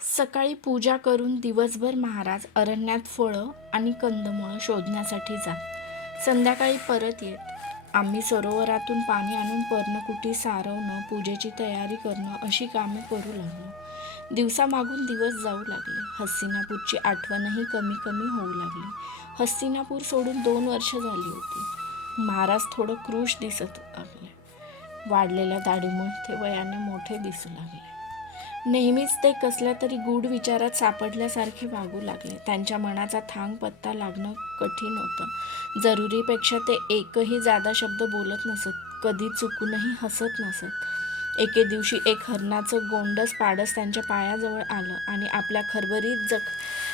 सकाळी पूजा करून दिवसभर महाराज अरण्यात फळं आणि कंदमुळं शोधण्यासाठी जात. संध्याकाळी परत येत. आम्ही सरोवरातून पाणी आणून पर्णकुटी सारवणं, पूजेची तयारी करणं अशी कामे करू लागलो. दिवसामागून दिवस जाऊ लागले. हस्तिनापूरची आठवणही कमी कमी होऊ लागली. हस्तिनापूर सोडून 2 वर्ष झाली होती. महाराज थोडं कृश दिसत लागले. वाढलेल्या दाढीमुळे ते वयाने मोठे दिसू लागले. नेहमीच ते कसल्या तरी गूढ विचारात सापडल्यासारखे वागू लागले. त्यांच्या मनाचा थांग पत्ता लागणं कठीण होतं. जरुरीपेक्षा ते एकही जादा शब्द बोलत नसत. कधी चुकूनही हसत नसत. एके दिवशी एक हरणाचं गोंडस पाडस त्यांच्या पायाजवळ आलं आणि आपल्या खरबरीत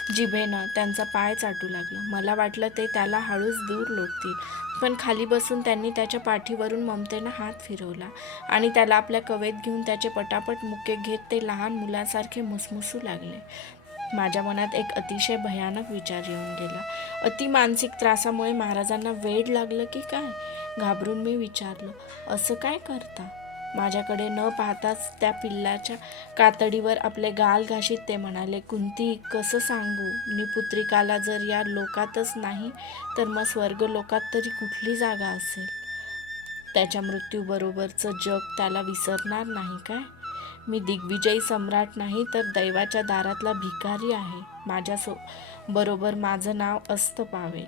जिभेनं त्यांचा पाय चाटू लागलं. मला वाटलं ते त्याला हळूच दूर लोटतील, पण खाली बसून त्यांनी त्याच्या पाठीवरून ममतेनं हात फिरवला आणि त्याला आपल्या कवेत घेऊन त्याचे पटापट मुके घेत ते लहान मुलासारखे मुसमुसू लागले. माझ्या मनात एक अतिशय भयानक विचार येऊन गेला. अति मानसिक त्रासामुळे महाराजांना वेड लागलं की काय? घाबरून मी विचारलं, असं काय करता? माझ्याकडे न पाहताच त्या पिल्लाच्या कातडीवर आपले गाल घाशीत ते म्हणाले, कुंती, कसं सांगू? निपुत्रिकाला जर या लोकातच नाही तर मग स्वर्गलोकात तरी कुठली जागा असेल? त्याच्या मृत्यूबरोबरचं जग त्याला विसरणार नाही काय? मी दिग्विजयी सम्राट नाही तर दैवाच्या दारातला भिकारी आहे. बरोबर माझं नाव अस्त पावेल.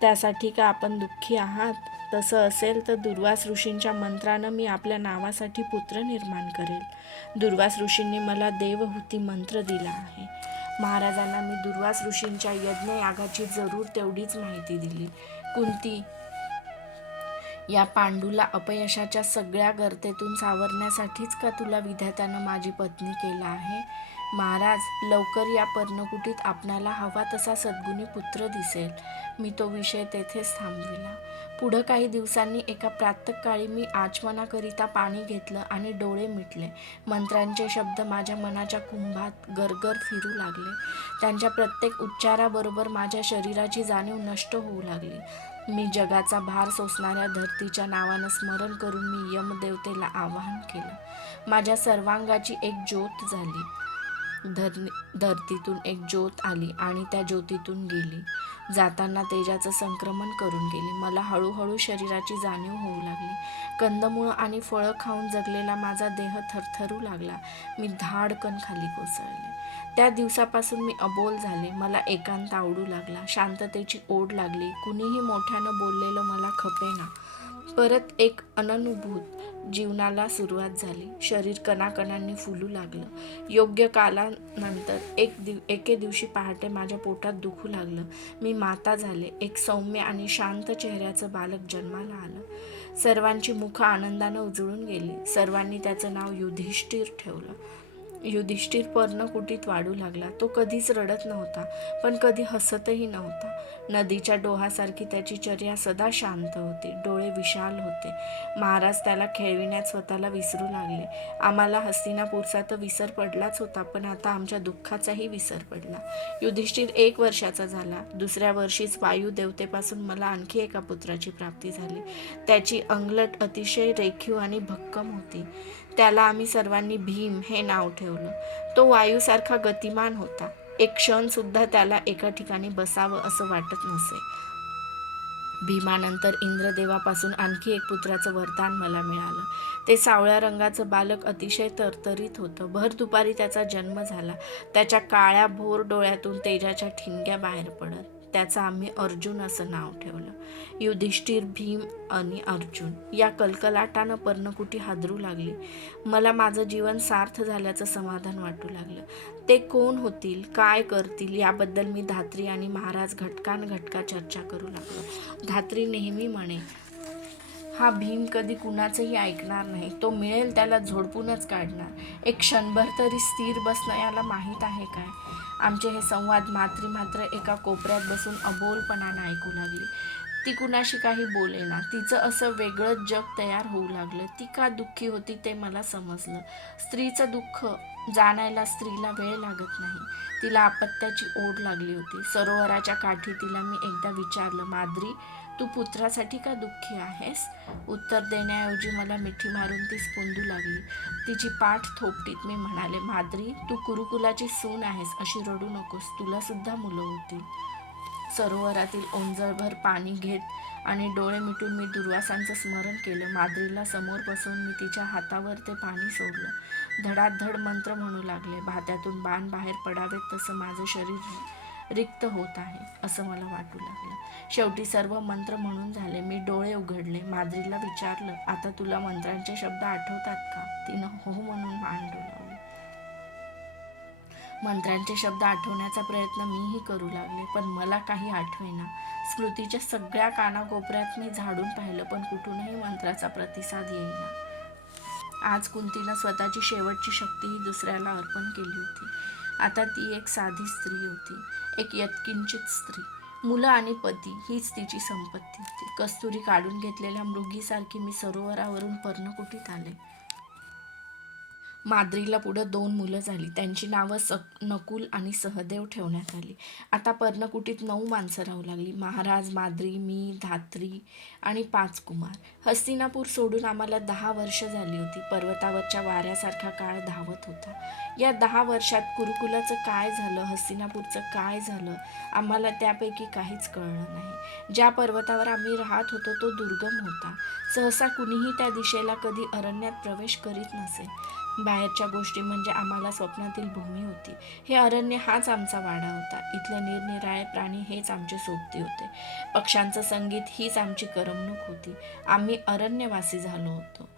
त्यासाठी का आपण दुःखी आहात? तसं असेल तर दुर्वास ऋषींच्या मंत्रानं मी आपल्या नावासाठी पुत्र निर्माण करेल. दुर्वास ऋषींनी मला देवहूती मंत्र दिला आहे. महाराजांना मी दुर्वास ऋषींच्या यज्ञयागाची जरूर तेवढीच माहिती दिली. कुंती, या पांडूला अपयशाच्या सगळ्या गर्तेतून सावरण्यासाठीच का तुला विधात्यानं माझी पत्नी केलं आहे? महाराज, लवकर या पर्णकुटीत आपणाला हवा तसा सद्गुणी पुत्र दिसेल. मी तो विषय तेथेच थांबविला. पुढं काही दिवसांनी एका प्रातःकाळी मी आचमनाकरिता पाणी घेतलं आणि डोळे मिटले. मंत्रांचे शब्द माझ्या मनाच्या कुंभात गरगर फिरू लागले. त्यांच्या प्रत्येक उच्चाराबरोबर माझ्या शरीराची जाणीव नष्ट होऊ लागली. मी जगाचा भार सोसणाऱ्या धरतीच्या नावानं स्मरण करून मी यमदेवतेला आवाहन केलं. माझ्या सर्वांगाची एक ज्योत झाली. धरतीतून एक ज्योत आली आणि त्या ज्योतीतून गेली. जाताना तेजाचं संक्रमण करून गेली. मला हळूहळू शरीराची जाणीव होऊ लागली. कंदमुळं आणि फळं खाऊन जगलेला माझा देह थरथरू लागला. मी धाडकन खाली कोसळले. त्या दिवसापासून मी अबोल झाले. मला एकांत आवडू लागला. शांततेची ओढ लागली. कुणीही मोठ्यानं बोललेलं मला खपेना. परत एक अननुभूत जीवनाला सुरुवात झाली. शरीर कणाकणांनी फुलू लागलं. योग्य कालानंतर एके दिवशी पहाटे माझ्या पोटात दुखू लागलं. मी माता झाले. एक सौम्य आणि शांत चेहऱ्याचं बालक जन्माला आलं. सर्वांची मुखं आनंदानं उजळून गेली. सर्वांनी त्याचं नाव युधिष्ठिर ठेवलं. युधिष्ठिर पर्णकुटीत वाढू लागला. तो कधीच रडत नव्हता, पण कधी हसतही नव्हता. नदीच्या डोहासारखी त्याची चर्या सदा शांत होती. डोळे विशाल होते. महाराज त्याला खेळविण्यात स्वतःला विसरू लागले. आम्हाला हस्तिनापूरचा तर विसर पडलाच होता, पण आता आमच्या दुःखाचाही विसर पडला. युधिष्ठिर 1 वर्षाचा झाला. दुसऱ्या वर्षीच वायुदेवतेपासून मला आणखी एका पुत्राची प्राप्ती झाली. त्याची अंगलट अतिशय रेखीव आणि भक्कम होती. त्याला आम्ही सर्वांनी भीम हे नाव ठेवलं. तो वायूसारखा गतिमान होता. एक क्षणसुद्धा त्याला एका ठिकाणी बसावं असं वाटत नसे. भीमानंतर इंद्रदेवापासून आणखी एक पुत्राचं वरदान मला मिळालं. ते सावळ्या रंगाचं बालक अतिशय तरतरीत होतं. भर दुपारी त्याचा जन्म झाला. त्याच्या काळ्या भोर डोळ्यातून तेजाच्या ठिणग्या बाहेर पडत. त्याचं आम्ही अर्जुन असं नाव ठेवलं. युधिष्ठिर, भीम आणि अर्जुन या कलकलाटानं पर्णकुटी हादरू लागली. मला माझं जीवन सार्थ झाल्याचं समाधान वाटू लागलं. ते कोण होतील, काय करतील याबद्दल मी धात्री आणि महाराज घटका चर्चा करू लागलो. धात्री नेहमी म्हणे, हा भीम कधी कुणाचंही ऐकणार नाही. तो मिळेल त्याला झोडपूनच काढणार. एक क्षणभर तरी स्थिर बसणं याला माहीत आहे काय? आमचे हे संवाद मात्र एका कोपऱ्यात बसून अबोलपणानं ऐकू लागली. ती कुणाशी काही बोलेना. तिचं असं वेगळंच जग तयार होऊ लागलं. ती का दुःखी होती ते मला समजलं. स्त्रीचं दुःख जाणायला स्त्रीला वेळ लागत नाही. तिला अपत्याची ओढ लागली होती. सरोवराच्या काठी तिला मी एकदा विचारलं, माद्री, तू पुत्रासाठी का दुःखी आहेस? उत्तर देण्याऐवजी मला मिठी मारून ती स्पुंदू लागली. तिची पाठ थोपटीत मी म्हणाले, माद्री, तू कुरुकुलाची सून आहेस, अशी रडू नकोस, तुला सुद्धा मुलं होतील. सरोवरातील ओंजळभर पाणी घेत आणि डोळे मिटून मी दुर्वासांचं स्मरण केलं. माद्रीला समोर बसवून मी तिच्या हातावर ते पाणी सोडलं. धडाधड मंत्र म्हणू लागले. भात्यातून बाण बाहेर पडावेत तसं माझं शरीर रिक्त होत आहे असं मला वाटू लागलं. शेवटी सर्व मंत्र म्हणून झाले. मी डोळे उघडले. माद्रीला विचारलं, आता तुला मंत्रांचे शब्द आठवतात का? तिनं हो म्हणून मान डोलावली. मंत्रांचे शब्द आठवण्याचा प्रयत्न मीही करू लागले, पण मला काही आठवेना. स्मृतीच्या सगळ्या कानाकोपऱ्यात मी झाडून पाहिलं, पण कुठूनही मंत्राचा प्रतिसाद येईना. आज कुंतीनं स्वतःची शेवटची शक्तीही दुसऱ्याला अर्पण केली होती. आता ती एक साधी स्त्री होती, एक यत्किंचित स्त्री. मुलं आणि पती हीच तिची संपत्ती होती. कस्तुरी काढून घेतलेल्या मृगीसारखी मी सरोवरावरून पर्णकुटीत आले. माद्रीला पुढं 2 मुलं झाली. त्यांची नावं नकुल आणि सहदेव ठेवण्यात आली. आता पर्णकुटीत 9 माणसं राहू लागली. महाराज, माद्री, मी, धात्री आणि 5 कुमार. हस्तिनापूर सोडून आम्हाला 10 वर्ष झाली होती. पर्वतावरच्या वाऱ्यासारखा काळ धावत होता. या 10 वर्षात कुरुकुलाचं काय झालं, हस्तिनापूरचं काय झालं, आम्हाला त्यापैकी काहीच कळलं नाही. ज्या पर्वतावर आम्ही राहत होतो तो दुर्गम होता. सहसा कुणीही त्या दिशेला कधी अरण्यात प्रवेश करीत नसे. बाहेरच्या गोष्टी म्हणजे आम्हाला स्वप्नातील भूमी होती. हे अरण्य हाच आमचा वाडा होता. इथले निरनिराळे प्राणी हेच आमचे सोबती होते. पक्ष्यांचं संगीत हीच आमची करमणूक होती. आम्ही अरण्यवासी झालो होतो.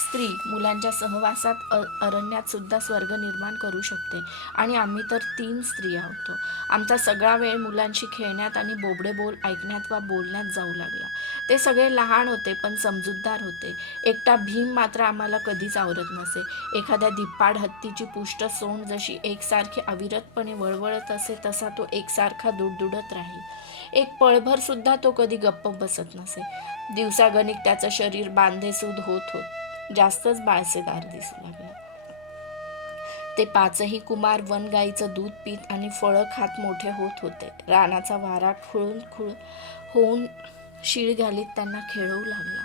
स्त्री मुलांच्या सहवासात अरण्यात सुद्धा स्वर्ग निर्माण करू शकते आणि आम्ही तर 3 स्त्रिया होतो. आमचा सगळा वेळ मुलांशी खेळण्यात आणि बोबडे बोल ऐकण्यात वा बोलण्यात जाऊ लागला. ते सगळे लहान होते पण समजूतदार होते. एकटा भीम मात्र आम्हाला कधीच आवरत नसे. एखाद्या धिप्पाड हत्तीची पुष्ट सोंड जशी एकसारखी अविरतपणे वळवळत असे तसा तो एकसारखा दुडदुडत राही. एक पळभर सुद्धा तो कधी गप्प बसत नसे. दिवसागणिक त्याचं शरीर बांधेसूद होत जास्तच बाळसेदार दिसू लागलं. ते 5ही कुमार वनगाईचं दूध पीत आणि फळं खात मोठे होत होते. रानाचा वारा होऊन शीळ घालीत त्यांना खेळवू लागला.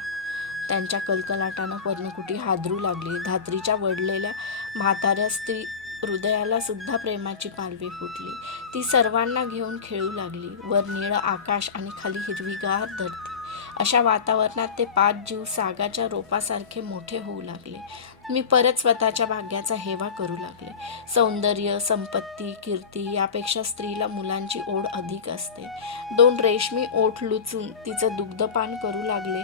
त्यांच्या कलकलाटानं पर्णकुटी हादरू लागली. धात्रीच्या वडलेल्या म्हाताऱ्या स्त्री हृदयाला सुद्धा प्रेमाची पालवी फुटली. ती सर्वांना घेऊन खेळू लागली. वर निळं आकाश आणि खाली हिरवीगार धरती. अशा वातावरणात ते 5 जीव सागाच्या रोपासारखे मोठे होऊ लागले. मी परत स्वतःच्या भाग्याचा हेवा करू लागले. सौंदर्य, संपत्ती, कीर्ती यापेक्षा स्त्रीला मुलांची ओढ अधिक असते. 2 रेशमी ओठ लुचून तिचं दुग्धपान करू लागले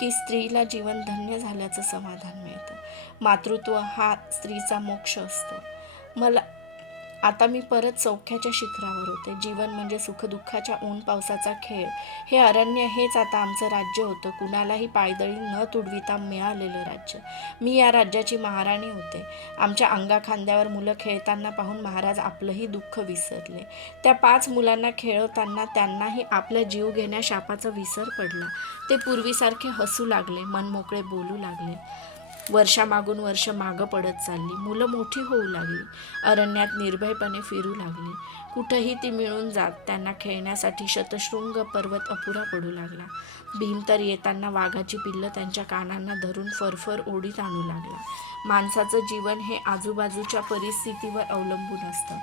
की स्त्रीला जीवन धन्य झाल्याचं समाधान मिळतं. मातृत्व हा स्त्रीचा मोक्ष असतो. आता मी परत सौख्याच्या शिखरावर होते. जीवन म्हणजे सुखदुःखाच्या ऊन पावसाचा खेळ. हे अरण्य हेच आता आमचं राज्य होतं. कुणालाही पायदळी न तुडविता मिळालेलं राज्य. मी या राज्याची महाराणी होते. आमच्या अंगाखांद्यावर मुलं खेळताना पाहून महाराज आपलंही दुःख विसरले. त्या 5 मुलांना खेळवताना त्यांनाही आपला जीव घेण्या शापाचा विसर पडला. ते पूर्वीसारखे हसू लागले, मनमोकळे बोलू लागले. वर्षामागून वर्ष मागं पडत चालली. मुलं मोठी होऊ लागली. अरण्यात निर्भयपणे फिरू लागली. कुठंही ती मिळून जात. त्यांना खेळण्यासाठी शतशृंग पर्वत अपुरा पडू लागला. भीम तर येताना वाघाची पिल्लं त्यांच्या कानांना धरून फरफर ओढीत आणू लागला. माणसाचं जीवन हे आजूबाजूच्या परिस्थितीवर अवलंबून असतं.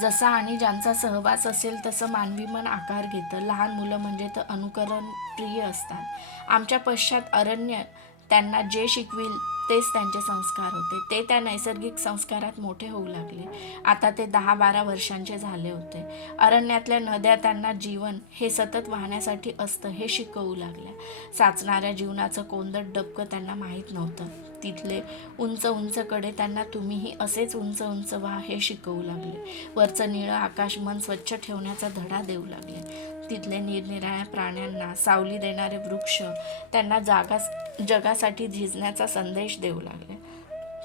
जसा आणि ज्यांचा सहवास असेल तसं मानवी मन आकार घेतं. लहान मुलं म्हणजे तर अनुकरणप्रिय असतात. आमच्या पश्चात अरण्य त्यांना जे शिकविल तेच त्यांचे संस्कार होते. ते त्या नैसर्गिक संस्कारात मोठे होऊ लागले. आता ते 10-12 वर्षांचे झाले होते. अरण्यातल्या नद्या त्यांना जीवन हे सतत वाहण्यासाठी असतं हे शिकवू लागल्या. साचणाऱ्या जीवनाचं कोंदट डबकं त्यांना माहीत नव्हतं. तिथले उंच उंच कडे त्यांना तुम्हीही असेच उंच उंच व्हा हे शिकवू लागले. वरचं निळं आकाश मन स्वच्छ ठेवण्याचा धडा देऊ लागले. तिथले निरनिराळ्या प्राण्यांना सावली देणारे वृक्ष त्यांना जगासाठी झिजण्याचा संदेश देऊ लागले.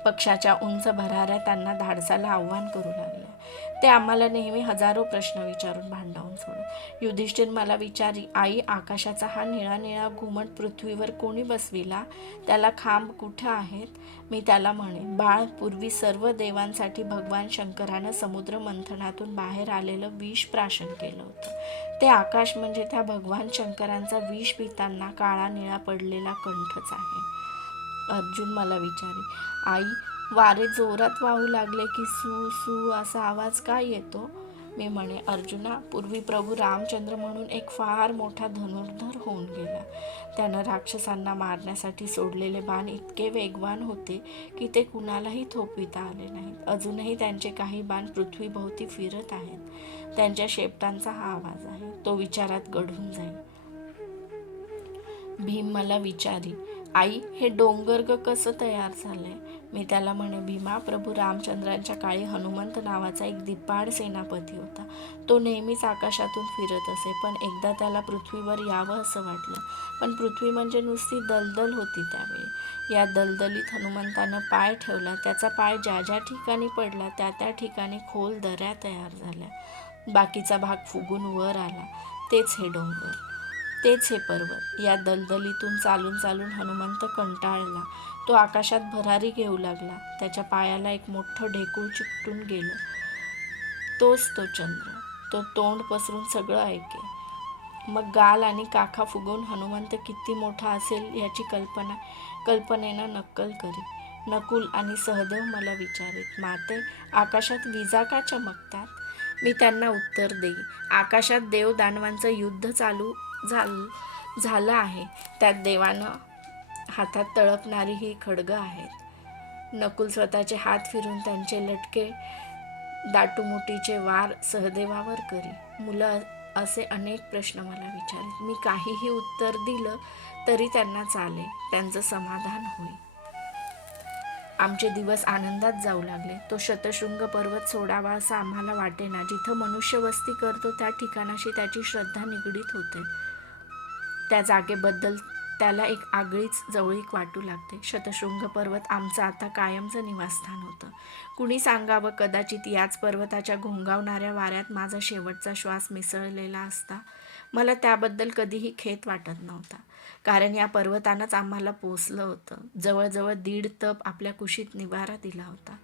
पक्षाच्या उंच भराऱ्या त्यांना धाडसाला आव्हान करू लागल्या. ते आम्हाला नेहमी हजारो प्रश्न विचारून भांडावून सोडत. युधिष्ठिर मला विचारी, आई, आकाशाचा हा निळा निळा घुमट पृथ्वीवर कोणी बसविला? त्याला खांब कुठं आहेत? मी त्याला म्हणे, बाळ, पूर्वी सर्व देवांसाठी भगवान शंकरानं समुद्र मंथनातून बाहेर आलेलं विष प्राशन केलं होतं. ते आकाश म्हणजे त्या भगवान शंकरांचा विष पिताना काळा निळा पडलेला कंठच आहे. अर्जुन मला विचारे, आई, वारे जोरात वाहू लागले की सू सू असा आवाज काय येतो? मी म्हणे, अर्जुना, पूर्वी प्रभू रामचंद्र म्हणून एक फार मोठा धनुर्धर होऊन गेला. त्यानं राक्षसांना मारण्यासाठी सोडलेले बाण इतके वेगवान होते की ते कुणालाही थोपविता आले नाहीत. अजूनही त्यांचे काही बाण पृथ्वीभोवती फिरत आहेत. त्यांच्या शेपटांचा हा आवाज आहे. तो विचारात गढून जाईल. भीम मला विचारी, आई, हे डोंगर कसं तयार झालंय? मी त्याला म्हणे, भीमा, प्रभू रामचंद्रांच्या काळी हनुमंत नावाचा एक दिपाड सेनापती होता. तो नेहमीच आकाशातून फिरत असे. पण एकदा त्याला पृथ्वीवर यावं असं वाटलं. पण पृथ्वी म्हणजे नुसती दलदल होती त्यावेळी. या दलदलीत हनुमंतानं पाय ठेवला. त्याचा पाय ज्या ज्या ठिकाणी पडला त्या त्या ठिकाणी खोल दऱ्या तयार झाल्या. बाकीचा भाग फुगून वर आला. तेच हे डोंगर, तेच हे पर्वत. या दलदलीतून चालून चालून हनुमंत कंटाळला. तो आकाशात भरारी घेऊ लागला. त्याच्या पायाला एक मोठं ढेकूळ चिकटून गेलं. तोच तो चंद्र. तो तोंड पसरून सगळं ऐके. मग गाल आणि काखा फुगवून हनुमंत किती मोठा असेल याची कल्पनेनं नक्कल करी. नकुल आणि सहदेव मला विचारित, माते, आकाशात विजा का चमकतात? मी त्यांना उत्तर देई, आकाशात देव दानवांचं युद्ध चालू झालं आहे. त्यात देवानं हातात तळपणारी ही खड्गं आहेत. नकुल स्वतःचे हात फिरून त्यांचे लटके दाटूमुटीचे वार सहदेवावर करी. मुलं असे अनेक प्रश्न मला विचारित. मी काहीही उत्तर दिलं तरी त्यांना चाले. त्यांचं समाधान होई. आमचे दिवस आनंदात जाऊ लागले. तो शतशृंग पर्वत सोडावा असं आम्हाला वाटेना. जिथं मनुष्य वस्ती करतो त्या ठिकाणाशी त्याची श्रद्धा निगडीत होते. त्या जागेबद्दल त्याला एक आगळीच जवळीक वाटू लागते. शतशृंग पर्वत आमचं आता कायमचं निवासस्थान होतं. कुणी सांगावं, कदाचित याच पर्वताच्या घोंगावणाऱ्या वाऱ्यात माझा शेवटचा श्वास मिसळलेला असता. मला त्याबद्दल कधीही खेद वाटत नव्हता. कारण या पर्वतानंच आम्हाला पोसलं होतं. जवळजवळ 1.5 तप आपल्या कुशीत निवारा दिला होता.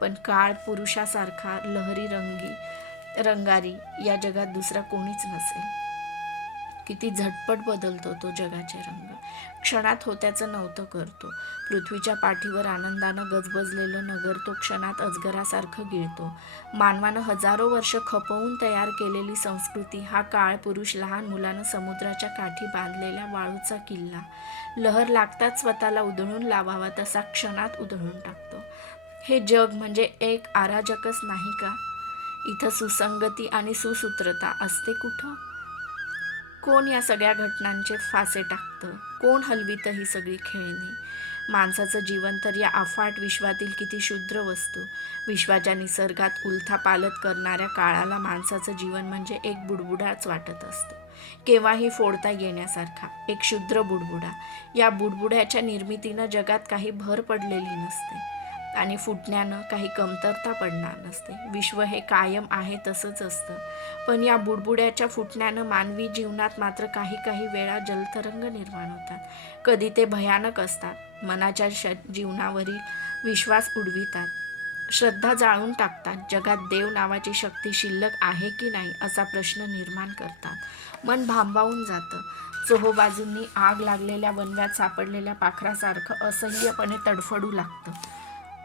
पण काळ पुरुषासारखा लहरी रंगारी या जगात दुसरा कोणीच नसेल. किती झटपट बदलतो तो जगाचे रंग. क्षणात होत्याचं नव्हतं करतो. पृथ्वीच्या पाठीवर आनंदानं गजबजलेलं नगर तो क्षणात अजगरासारखं गिळतो. मानवानं हजारो वर्ष खपवून तयार केलेली संस्कृती, हा काळ पुरुष लहान मुलानं समुद्राच्या काठी बांधलेला वाळूचा किल्ला, लहर लागताच स्वतःला उधळून लावावा तसा क्षणात उधळून टाकतो. हे जग म्हणजे एक अराजकच नाही का? इथं सुसंगती आणि सुसूत्रता असते कुठं? कोण या सगळ्या घटनांचे फासे टाकतं? कोण हलवितं ही सगळी खेळणी? माणसाचं जीवन तर या अफाट विश्वातील किती क्षुद्र वस्तू. विश्वाच्या निसर्गात उलथापालथ करणाऱ्या काळाला माणसाचं जीवन म्हणजे एक बुडबुडाच वाटत असतो. केव्हाही फोडता येण्यासारखा एक क्षुद्र बुडबुडा. या बुडबुड्याच्या निर्मितीनं जगात काही भर पडलेली नसते आणि फुटण्यानं काही कमतरता पडणार नसते. विश्व हे कायम आहे तसंच असतं. पण या बुडबुड्याच्या फुटण्यानं मानवी जीवनात मात्र काही वेळा जलतरंग निर्माण होतात. कधी ते भयानक असतात. मनाच्या जीवनावरील विश्वास उडवितात. श्रद्धा जाळून टाकतात. जगात देव नावाची शक्ती शिल्लक आहे की नाही असा प्रश्न निर्माण करतात. मन भांबावून जातं. चोहोबाजूंनी आग लागलेल्या वणव्यात सापडलेल्या पाखरासारखं असह्यपणे तडफडू लागतं.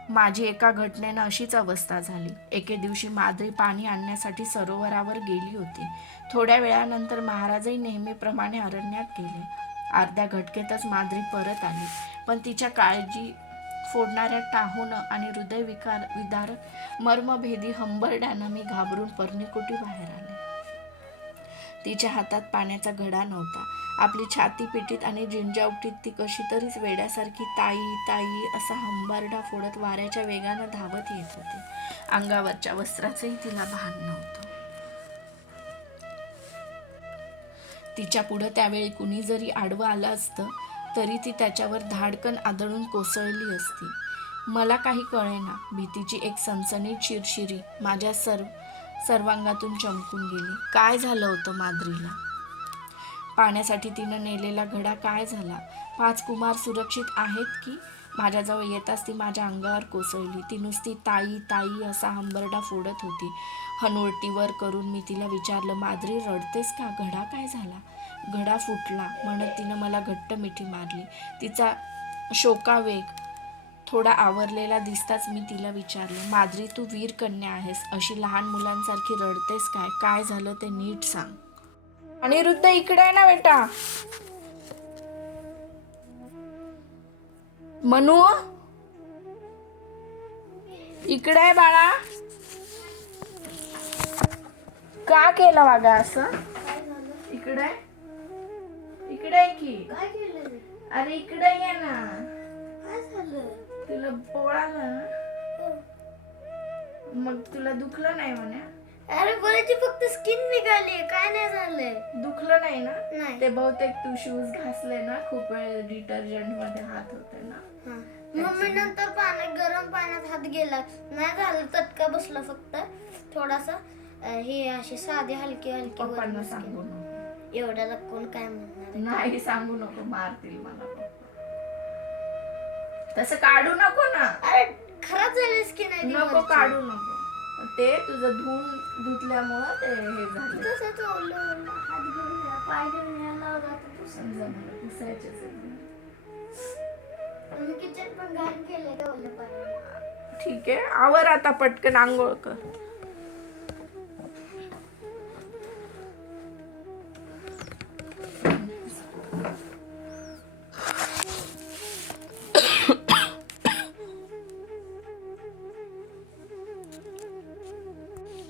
माझी एका घटनेनं अशीच अवस्था झाली. एके दिवशी माद्री पाणी आणण्यासाठी सरोवरावर गेली होती. थोड्या वेळानंतर महाराजही नेहमीप्रमाणे अरण्यात गेले. अर्ध्या घटकेतच माद्री परत आली. पण तिच्या काळजी फोडणाऱ्या टाहूनं आणि हृदयविदारक मर्मभेदी हंबरड्यानं मी घाबरून पर्णिकुटी बाहेर आले. तिच्या हातात पाण्याचा घडा नव्हता. आपली छाती पिटीत आणि जिंजा उपटीत ती कशी तरीच वेड्यासारखी ताई ताई असा हंबरडा फोडत वाऱ्याच्या वेगानं धावत येत होती. अंगावरच्या वस्त्राचंही तिला भान नव्हतं. तिच्या पुढं त्यावेळी कुणी जरी आडवं आलं असतं तरी ती त्याच्यावर धाडकन आदळून कोसळली असती. मला काही कळेना. भीतीची एक सनसनीत शिरशिरी माझ्या सर्वांगातून चमकून गेली. काय झालं होतं माद्रीला? पाण्यासाठी तिनं नेलेला घडा काय झाला? 5 कुमार सुरक्षित आहेत की? माझ्याजवळ येताच ती माझ्या अंगावर कोसळली. ती नुसती ताई ताई असा हंबरडा फोडत होती. हनुवटी वर करून मी तिला विचारलं, माद्री रडतेस का? घडा काय झाला? घडा फुटला म्हणत तिनं मला घट्ट मिठी मारली. तिचा शोकावेग थोडा आवरलेला दिसताच मी तिला विचारलं, माद्री तू वीर कन्या आहेस, अशी लहान मुलांसारखी रडतेस काय? काय झालं ते नीट सांग. अनिरुद्ध इकडे आहे ना बेटा. मनू इकडे आहे बाळा. का केलं वागा असं? इकडे इकडे आहे की. अरे इकडे ये ना. तुला पोळालं ना, मग तुला दुखलं नाही म्हणा? अरे बोलायची फक्त स्किन निघाली, काय नाही झालंय. दुखलं नाही ना? नाही. ते बहुतेक तू शूज घासले ना, खूप वेळ डिटर्जंट मध्ये हात होते ना. मम्मी नंतर गरम पाण्यात हात गेला, नाही झालं, चटका बसला फक्त थोडासा. हे अशी साधी हलकी हलकी. पप्पांना सांगू नको. एवढ्याला कोण काय म्हणणार? नाही सांगू नको, मारतील मला पप्पा. तसं काढू नको ना. अरे खराब झाली स्किन आहे. नको काढू नको. ते तुझं धुतल्यामुळं ते हे झालं. तसंच ओलं हात घेऊन पाय घेऊन यायला लावला पुसायचेच. मी किचन पण घाण केले का ओलं पाय. ठीक आहे, आवर आता पटकन आंघोळ कर.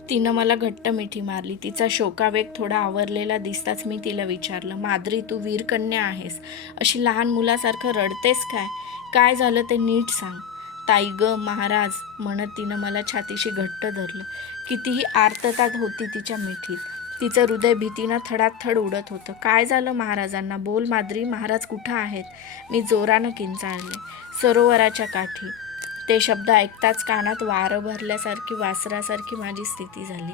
तिनं मला घट्ट मिठी मारली. तिचा शोकावेग थोडा आवरलेला दिसताच मी तिला विचारलं, माद्री तू वीरकन्या आहेस, अशी लहान मुलासारखं रडतेस काय? काय झालं ते नीट सांग. ताई ग महाराज म्हणत तिनं मला छातीशी घट्ट धरलं. कितीही आर्तता होती तिच्या मिठीत. तिचं हृदय भीतीनं थडाथड उडत होतं. काय झालं महाराजांना? बोल माद्री, महाराज कुठं आहेत? मी जोरानं किंचाळले. सरोवराच्या काठी. ते शब्द ऐकताच कानात वारं भरल्यासारखी वासरासारखी माझी स्थिती झाली.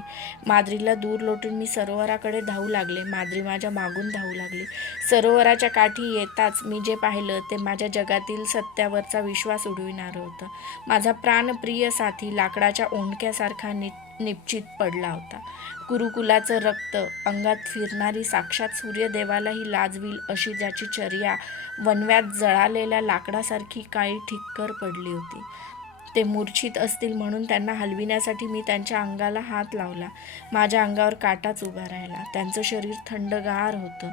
माद्रीला दूर लोटून मी सरोवराकडे धावू लागले. माद्री माझ्या मागून धावू लागली. सरोवराच्या काठी येताच मी जे पाहिलं ते माझ्या जगातील सत्यावरचा विश्वास उडविणारं होतं. माझा प्राणप्रिय साथी लाकडाच्या ओंडक्यासारखा निपचित पडला होता. कुरुकुलाचं रक्त अंगात फिरणारी, साक्षात सूर्यदेवालाही लाजवील अशी ज्याची चर्या वणव्यात जळालेल्या लाकडासारखी काळी ठिक्कर पडली होती. ते मूर्छित असतील म्हणून त्यांना हलविण्यासाठी मी त्यांच्या अंगाला हात लावला. माझ्या अंगावर काटाच उभा राहिला. त्यांचं शरीर थंडगार होतं.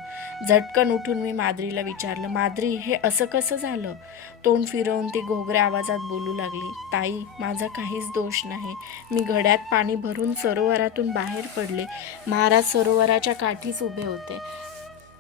झटकन उठून मी माद्रीला विचारलं, माद्री हे असं कसं झालं? तोंड फिरवून ती घोगऱ्या आवाजात बोलू लागली, ताई माझा काहीच दोष नाही. मी घड्यात पाणी भरून सरोवरातून बाहेर पडले. महाराज सरोवराच्या काठीच उभे होते.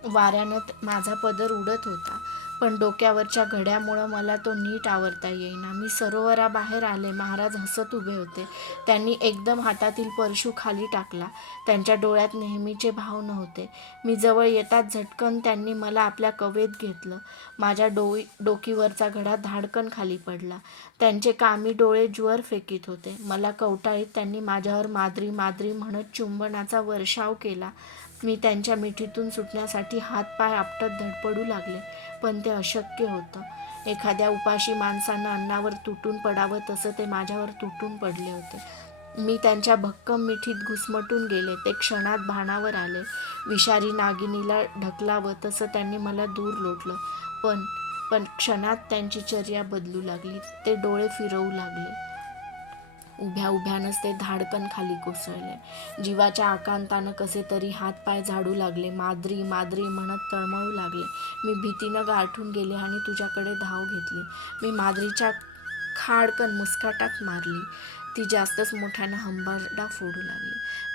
वाऱ्यानं माझा पदर उडत होता, पण डोक्यावरच्या घड्यामुळं मला तो नीट आवरता येईना. मी सरोवराबाहेर आले. महाराज हसत उभे होते. त्यांनी एकदम हातातील परशू खाली टाकला. त्यांच्या डोळ्यात नेहमीचे भाव नव्हते. मी जवळ येताच झटकन त्यांनी मला आपल्या कवेत घेतलं. माझ्या डोकीवरचा घडा धाडकन खाली पडला. त्यांचे कामी डोळे ज्वर फेकीत होते. मला कवटाळीत त्यांनी माझ्यावर माद्री माद्री म्हणत चुंबनाचा वर्षाव केला. मी त्यांच्या मिठीतून सुटण्यासाठी हातपाय आपटत धडपडू लागले, पण ते अशक्य होतं. एखाद्या उपाशी माणसानं अन्नावर तुटून पडावं तसं ते माझ्यावर तुटून पडले होते. मी त्यांच्या भक्कम मिठीत घुसमटून गेले. ते क्षणात भानावर आले. विषारी नागिनीला ढकलावं तसं त्यांनी मला दूर लोटलं, पण क्षणात त्यांची चर्या बदलू लागली. ते डोळे फिरवू लागले. उभ्या उभ्यानंच ते धाडकन खाली कोसळले. जीवाच्या आकांतानं कसे तरी हातपाय झाडू लागले. माद्री माद्री म्हणत तळमळू लागले. मी भीतीनं गारठून गेले आणि तुझ्याकडे धाव घेतली. मी माद्रीच्या खाडकन मुस्काटात मारली. ती जास्तच मोठ्यानं हंबरडा फोडू लागली.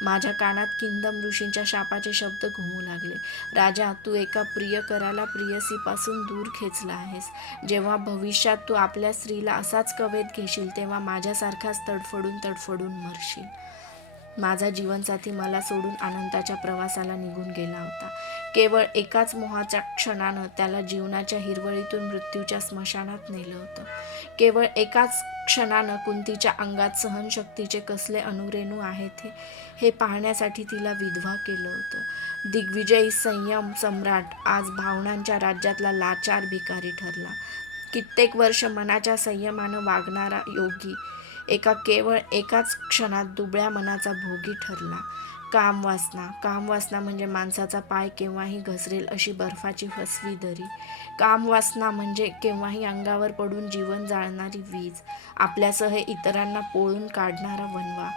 माझ्या कानात किंदम ऋषींच्या शापाचे शब्द घुमू लागले. राजा, तू एका प्रियकराला प्रियसीपासून दूर खेचला आहेस. जेव्हा भविष्यात तू आपल्या स्त्रीला असाच कवेत घेशील तेव्हा माझ्यासारखाच तडफडून तडफडून मरशील. माझा जीवनसाथी मला सोडून अनंताच्या प्रवासाला निघून गेला होता. केवळ एकाच मोहाच्या क्षणानं त्याला जीवनाच्या हिरवळीतून मृत्यूच्या स्मशानात नेलं होतं. केवळ एकाच क्षणानं कुंतीच्या अंगात सहनशक्तीचे कसले अणुरेणू आहेत हे पाहण्यासाठी तिला विधवा केलं होतं. दिग्विजयी संयम सम्राट आज भावनांच्या राज्यातला लाचार भिकारी ठरला. कित्येक वर्ष मनाच्या संयमानं वागणारा योगी केवळ एकाच क्षणात दुबळ्या मनाचा भोगी ठरला. कामवासना म्हणजे माणसाचा पाय केव्हाही घसरेल अशी बर्फाची फसवी दरी. कामवासना म्हणजे केव्हाही अंगावर पडून जीवन जाळणारी वीज, आपल्यासह इतरांना पोळून काढणारा वणवा.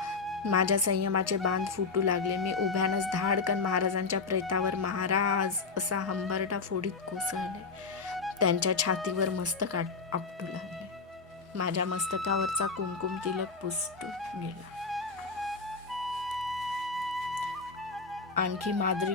माझ्या संयमाचे बांध फुटू लागले. मी उभ्यानंच धाडकन महाराजांच्या प्रेतावर महाराज असा हंबरडा फोडीत कोसळले. त्यांच्या छातीवर मस्तक आपटू लागले. माझ्या मस्तकावरचा कुमकुम तिलक पुसटून गेला. आणखी माद्री